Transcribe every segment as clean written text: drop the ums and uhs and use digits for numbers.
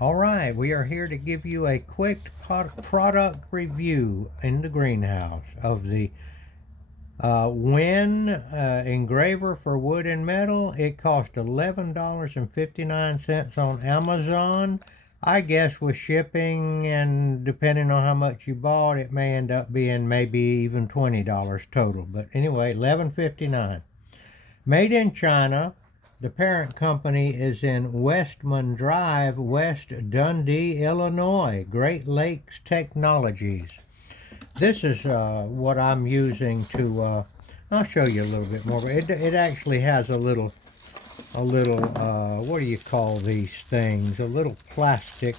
All right, we are here to give you a quick product review in the greenhouse of the Win engraver for wood and metal. It cost $11.59 on Amazon. I guess with shipping and depending on how much you bought, it may end up being maybe even $20 total. But anyway, $11.59. Made in China. The parent company is in Westman Drive, West Dundee, Illinois. Great Lakes Technologies. This is what I'm using to, I'll show you a little bit more, but it actually has a little, what do you call these things? A little plastic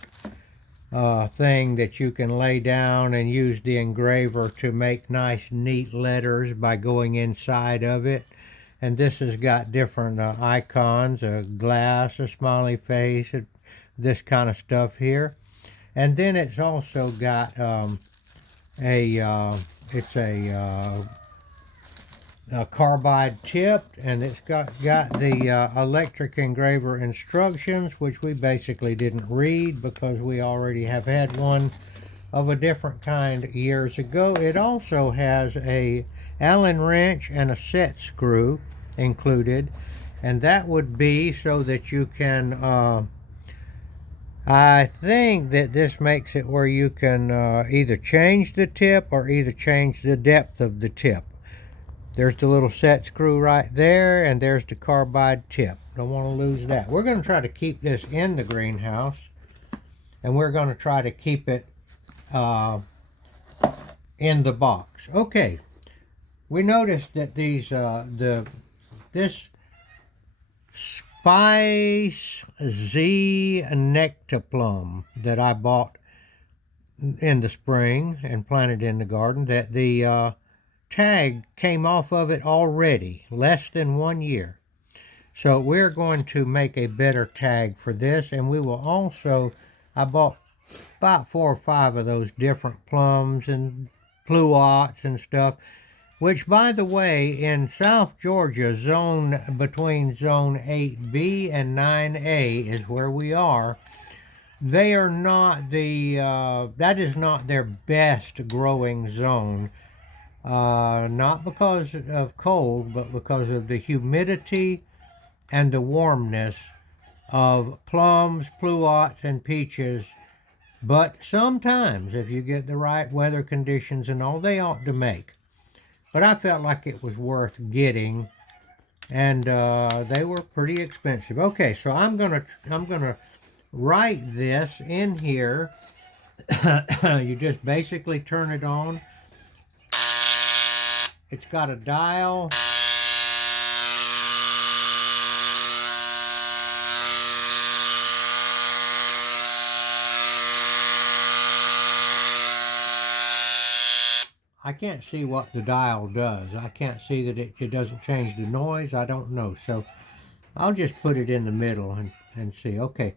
thing that you can lay down and use the engraver to make nice, neat letters by going inside of it. And this has got different icons, a glass, a smiley face, this kind of stuff here. And then it's also got it's a carbide tipped, and it's got the electric engraver instructions, which we basically didn't read because we already have had one of a different kind years ago. It also has a Allen wrench and a set screw included, and that would be so that you can I think that this makes it where you can either change the tip or either change the depth of the tip. There's the little set screw right there, and there's the carbide tip. Don't want to lose that. We're going to try to keep this in the greenhouse, and we're going to try to keep it in the box. Okay, we noticed that these this Spice Z Nectaplum that I bought in the spring and planted in the garden, that the tag came off of it already, less than 1 year. So we're going to make a better tag for this, and we will also, I bought about 4 or 5 of those different plums and pluots and stuff, which, by the way, in South Georgia, between zone 8B and 9A is where we are. They are not that is not their best growing zone. Not because of cold, but because of the humidity and the warmness of plums, pluots, and peaches. But sometimes, if you get the right weather conditions and all, they ought to make. But I felt like it was worth getting, and they were pretty expensive. Okay, so I'm gonna write this in here. You just basically turn it on. It's got a dial. I can't see what the dial does. I can't see that it doesn't change the noise. I don't know. So I'll just put it in the middle and see. Okay.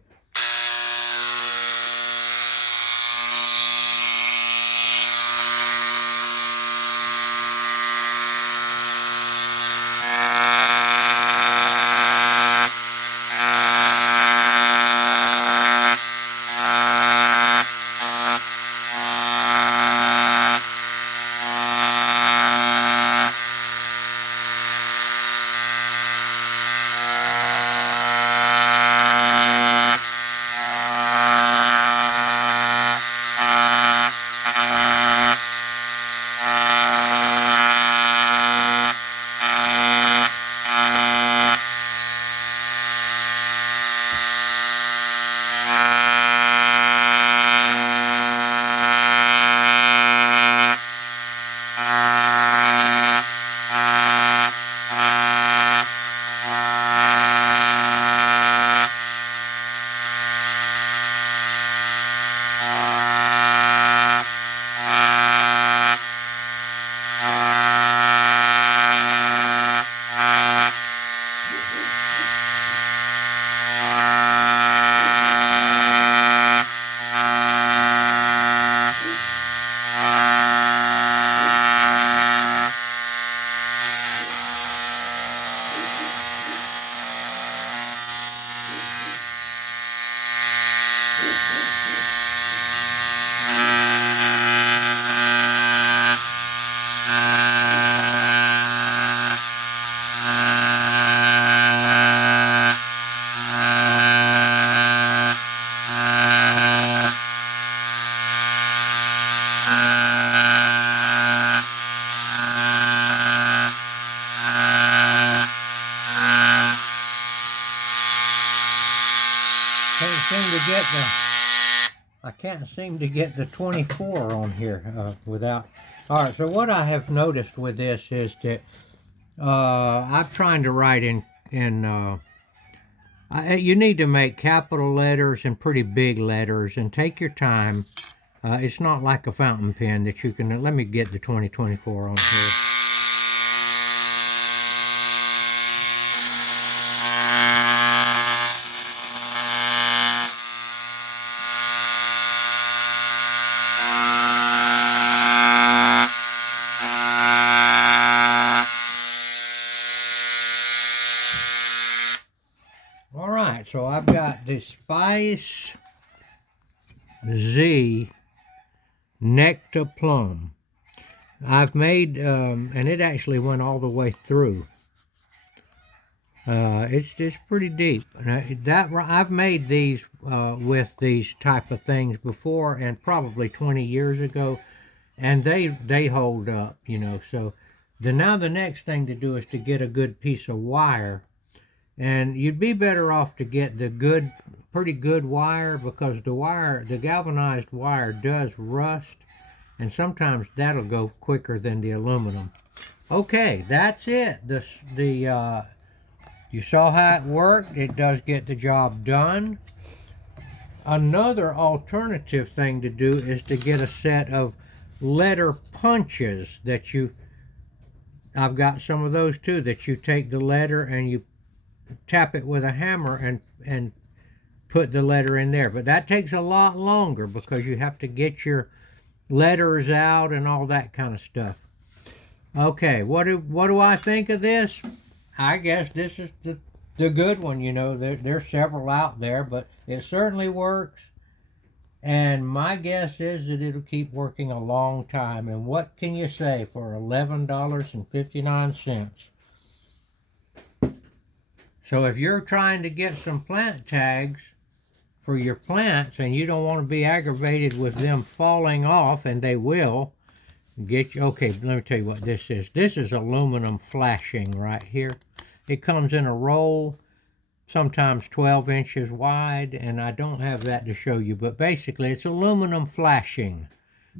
I can't seem to get the 24 on here without. All right, so what I have noticed with this is that I'm trying to write you need to make capital letters and pretty big letters, and take your time. It's not like a fountain pen that you can. Let me get the 2024 on here. All right, so I've got the Spice Z Nectar Plum. I've made, and it actually went all the way through. It's pretty deep. I've made these with these type of things before, and probably 20 years ago, and they hold up, you know. So now the next thing to do is to get a good piece of wire. And you'd be better off to get the pretty good wire, because the galvanized wire does rust, and sometimes that'll go quicker than the aluminum. Okay, that's it. You saw how it worked. It does get the job done. Another alternative thing to do is to get a set of letter punches I've got some of those too, that you take the letter and you tap it with a hammer and put the letter in there. But that takes a lot longer, because you have to get your letters out and all that kind of stuff. Okay, what do I think of this? I guess this is the good one. You know, there's several out there, but it certainly works. And my guess is that it'll keep working a long time. And what can you say for $11.59? So if you're trying to get some plant tags for your plants, and you don't want to be aggravated with them falling off, and they will, okay, let me tell you what this is. This is aluminum flashing right here. It comes in a roll, sometimes 12 inches wide, and I don't have that to show you, but basically it's aluminum flashing.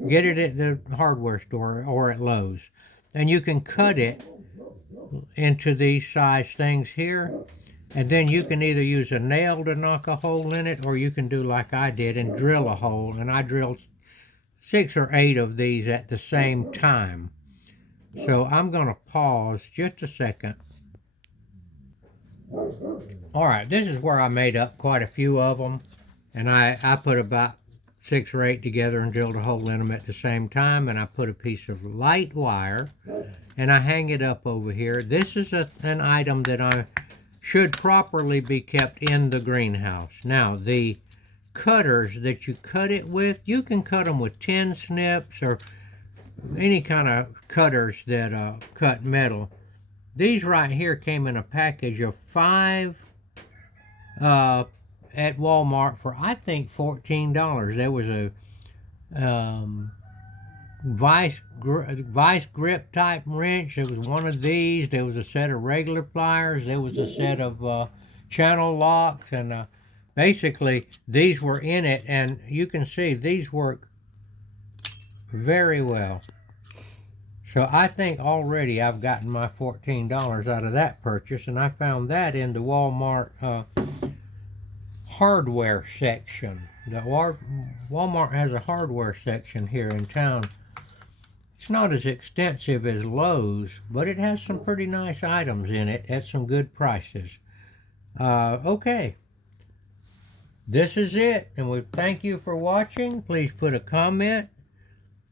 Get it at the hardware store or at Lowe's. And you can cut it into these size things here, and then you can either use a nail to knock a hole in it, or you can do like I did and drill a hole. And I drilled 6 or 8 of these at the same time. So I'm going to pause just a second. All right, this is where I made up quite a few of them, and I put about 6 or 8 together and drilled a hole in them at the same time, and I put a piece of light wire and I hang it up over here. This is an item that I should properly be kept in the greenhouse. Now, the cutters that you cut it with, you can cut them with tin snips or any kind of cutters that cut metal. These right here came in a package of 5 at Walmart for, I think, $14. There was a vice grip type wrench. There was one of these. There was a set of regular pliers. There was a set of channel locks, and basically these were in it, and you can see these work very well. So I think already I've gotten my $14 out of that purchase, and I found that in the Walmart hardware section. The Walmart has a hardware section here in town. It's not as extensive as Lowe's, but it has some pretty nice items in it at some good prices. Okay, this is it, and we thank you for watching. Please put a comment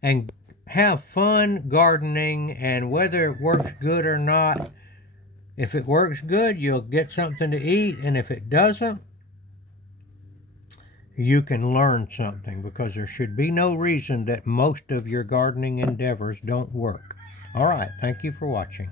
and have fun gardening, and whether it works good or not, if it works good, you'll get something to eat, and if it doesn't, you can learn something, because there should be no reason that most of your gardening endeavors don't work. All right, thank you for watching.